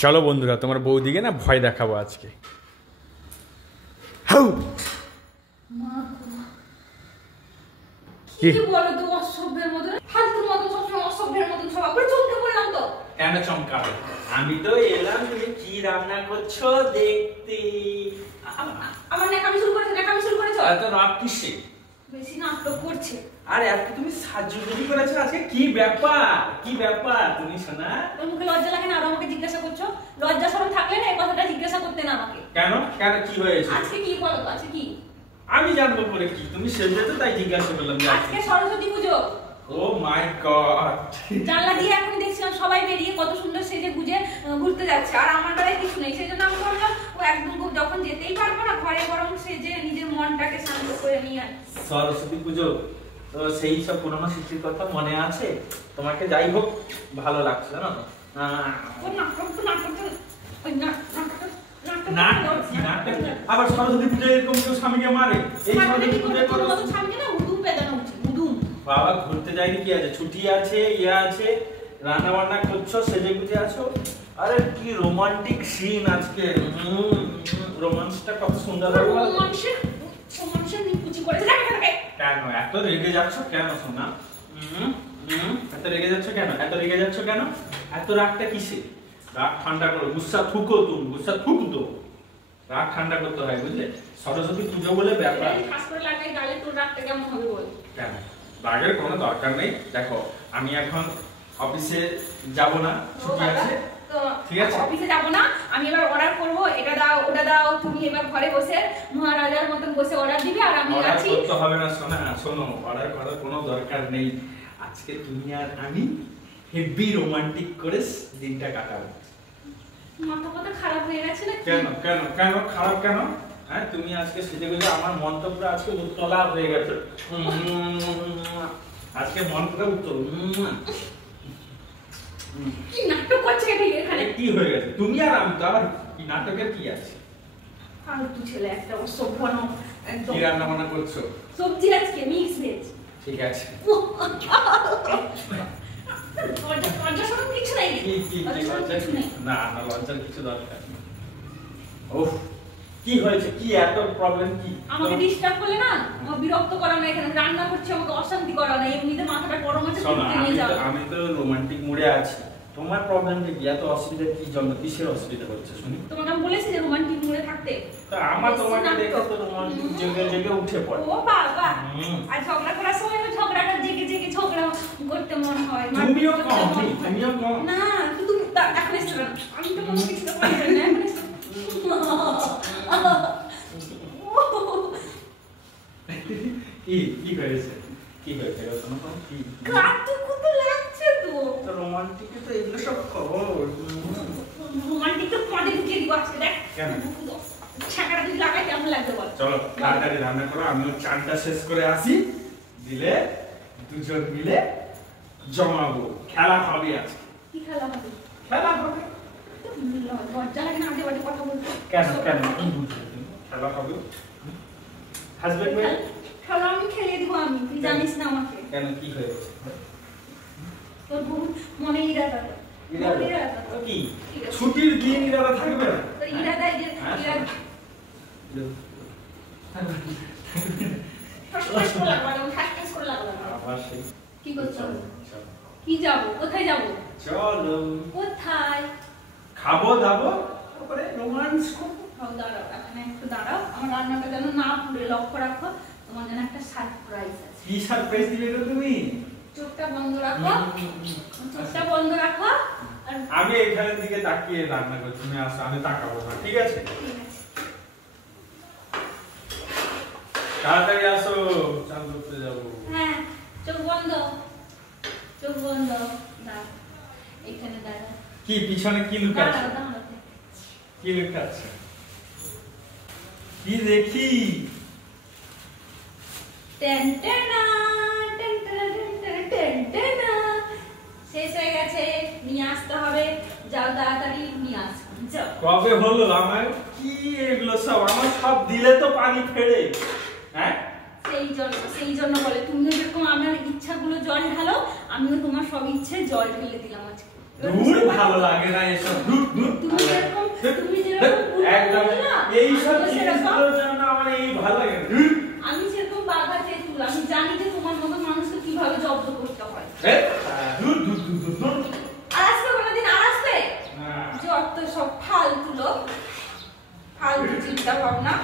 চলো বন্ধুরা, তোমার বৌদিকে না ভয় দেখাবো আজকে। কি বলো তো, অসভ্যের মতো, ফালতুর মতো, সবসময় অসভ্যের মতো সব করে চমকে পড়লাম তো। কেন চমকাবে? আমি তো এলাম তুমি কি রান্না করছো দেখতে। আমার নাকামি শুরু করেছো। এত রাগ কিসে? বেশি নাটক করছে। আরে আজকে তুমি সাজুগুজি করেছো, আজকে কি ব্যাপার তুমি শোনা? তোর মুখে লজ্জা লাগে না? আর আমাকে জিজ্ঞাসা করছো? লজ্জা শরম থাকলে না এই কথাটা জিজ্ঞাসা করতে না আমাকে। কেন কি হয়েছে আজকে? কি বলো তো, আজকে কি? আমি জানবো পরে কি তুমি সেজে তো তাই জিজ্ঞাসা করলাম। আজকে সরস্বতী পুজো। ও মাই গড! জানলা দিয়ে এখন দেখছিলাম সবাই বেরিয়ে কত সুন্দর সেজে গুজে ঘুরতে যাচ্ছে, আর আমার বেলায় কিছু নেই। সেই জন্য আমি ভাবলাম ও একদম যখন যেতেই পারবো না, ঘরে বরং সেজে নিজের মনটাকে শান্ত করে নিয়ে। সরস্বতী পুজো তো সেই সব পুরনো স্মৃতির কথা মনে আছে তোমাকে? যাই হোক ভালো লাগছে জানো তো। আবার সরস্বতী পুজোয় এরকম কেউ স্বামীকে মারে? এই সরস্বতী পুজোয় বাবা ঘুরতে যায়নি কি আছে? ছুটি আছে, আছে, রান্না বান্না করছো, সেজে গুজে আছো। আরে কি রোমান্টিক সিন আজকে। রোমান্সটা কত সুন্দর হবে। কেন এত রেগে যাচ্ছ কেন সোনা? এত রেগে যাচ্ছ কেন? এত রাগটা কিসে? রাগ ঠান্ডা করো, গুসা থুকো তুমি, গুসা থুক দো। রাগ ঠান্ডা করতে হয় বুঝলে? সরস্বতী পুজো বলে ব্যাপার। কেন রাগের কোনো দরকার নেই। দেখো আমি এখন অফিসে যাব না, ছুটি আছে, ঠিক আছে? অফিসে যাব না, আমি এবার অর্ডার করব, এটা দাও ওটা দাও। তুমি এবার ঘরে বসে মহারাজার মতন বসে অর্ডার দিবে, আর আমি আছি। অর্ডার করতে হবে না সোনা, শোনো, অর্ডার করার কোনো দরকার নেই। আজকে তুমি আর আমি হেভি রোমান্টিক করে দিনটা কাটাবো। মাথা কথা খারাপ হয়ে গেছে না? কেন খারাপ কেন? হ্যাঁ তুমি আজকে সেজে গুজে আমার মন্তব্য আজকে উত্তলা হয়ে গেছে। আজকে মন পুরো উত্তল। কি নাটক করছে এটা এখানে? কি হয়ে গেছে? তুমি আর আমি তো আবার কি নাটকের কি আছে? ফালতু ছেলে একটা, অসভ্য একদম। কি রান্না বান্না করছো? সবজি আজকে মিক্স ভেজ। ঠিক আছে। লজ্জা শরম কিছু নাই। না লজ্জার কিছু দরকার নেই। ওহ কি হয়েছে? কি এত প্রবলেম কি? আমাকে ডিস্টার্ব করলে না, আমাকে বিরক্ত করা না, এখানে রান্না করছি, আমাকে অশান্তি করা না। এমনিতে মাথাটা গরম আছে, নিয়ে যাও। আমি তো রোমান্টিক মুডে আছি। তোমার প্রবলেমটা কি? এত অসুবিধা কি জন্য? কিসের অসুবিধা হচ্ছে শুনি? তোমাকে আমি বলেছি যে রোমান্টিক মুডে থাকতে। তো আমার তোমাকে দেখে তো রোমান্টিক জেগে উঠে পড়ে। ও বাবা, আর ঝগড়া করার সময় ঝগড়াটা জেগে ঝগড়া করতে মন হয়। তুমিও কম না, তুমি এখন এসছো না, আমি তো কোনো কিছু তো পারি না। এখন এসছো কি হয়েছে? কি হয়েছে? কত লাগছে তো। রোমান্টিকে তো এগুলো সব খবর। রোমান্টিক তো কাঁধে ঢুকিয়ে দিব আজকে। দেখ কেন ছাকাটা যদি লাগাই কেমন লাগবে বল? চলো তাড়াতাড়ি রান্না করো, আমিও চানটা শেষ করে আসি। দিলে দুজন মিলে জমাবো, খেলা হবে আজকে। কি খেলা হবে? লজ্জা লাগে না আজে বাজে কথা বলতে? কেন কি বুঝছো তুমি? খেলা হবে, হাজবেন্ড ওয়াইফ খেলা। আমি খেলে দিব, আমি তুই জানিস না আমাকে। কেন কি হয়েছে? তোর বহু মনে ইরাদা কি ছুটির দিন ইরাদা থাকবে না? তোর ইরাদা কি করছো? কি যাবো? কোথায় যাবো? চলো। কোথায়? খাবো দাবো, তারপরে রোমান্স করবো। দাঁড়াও, এখানে একটু দাঁড়াও। আমার রান্নাটা যেন না পুড়ে লক্ষ্য রাখো। তোমার জন্য একটা সারপ্রাইজ আছে। কি সারপ্রাইজ দিবে গো তুমি? চোখটা বন্ধ রাখো, চোখটা বন্ধ রাখো। আমি এখানের দিকে তাকিয়ে রান্না করছি, তুমি আসো, আমি তাকাবো না, ঠিক আছে? তাড়াতাড়ি আসো, চাল করতে যাবো। হ্যাঁ, চোখ বন্ধ দাঁড়া, এখানে দাঁড়া। কি পিছনে কি লুকাচ্ছে? কি লুকাচ্ছে? কি দেখি? শেষ হয়ে গেছে, নিয়ে আসতে হবে। যাও তাড়াতাড়ি নিয়ে আসো। কবে হলো? আমার কি এগুলো সব? আমার সব দিলে তো পানি ফেড়ে। হ্যাঁ সেই জন্য বলে তুমিও যেরকম আমার ইচ্ছাগুলো জল ঢালো, আমিও তোমার সব ইচ্ছে জল ঢেলে দিলাম আজকে। দূর ভালো লাগে না এসব দূর দূর তুমি যেরকম একদম এই সব জিনিসগুলোর জন্য আমার এই ভালো লাগে দূর আমি সেরকম বাঘা তেঁতুল আমি জানি যে তোমার মতো মানুষকে কিভাবে জব্দ করতে হয় দূর দূর দূর দূর আর আজকে কোনোদিন আর আসবে যত সব ফালতু লোক ফালতু চিন্তা ভাবনা